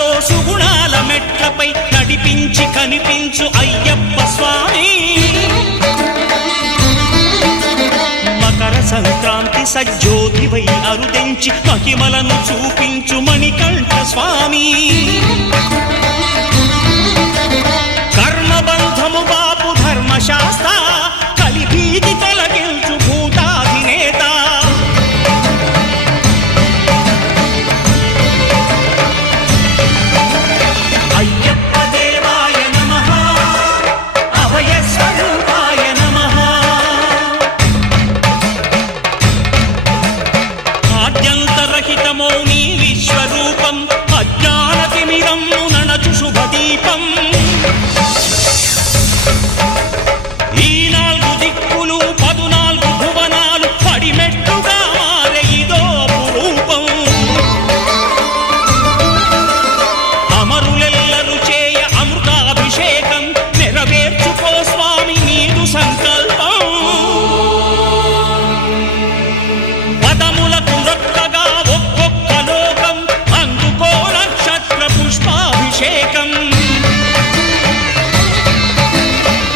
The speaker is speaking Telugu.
సుఖాలతో సుగుణాల మెట్లపై నడిపించి కనిపించు అయ్యప్ప స్వామి. మకర సంక్రాంతి సజ్జోతివై అరుదించి మహిమలను చూపించు మణికంఠ స్వామి. కర్మబంధము బాపు ధర్మశాస్త్ర కలిభీతి తొలగించు భూతాధినేత. అయ్యప్ప దేవాయ నమః అభయ స్వరూపాయ నమః. ఆద్యంతరహితమో నీ విశ్వరూపం అజ్ఞానతిమిరం నణచు శుభదీపం. ఈ 4 దిక్కులు 14 భువనాలు పడిమెట్టుగా మారే ఇదో అపురూపం. అమరులెల్లరు చేయ అమృతాభిషేకం నెరవేర్చుకో స్వామి నీదు సంకల్పం. పదములకు రొక్కగా ఒక్కొక్క లోకం అందుకో నక్షత్ర పుష్పాభిషేకం.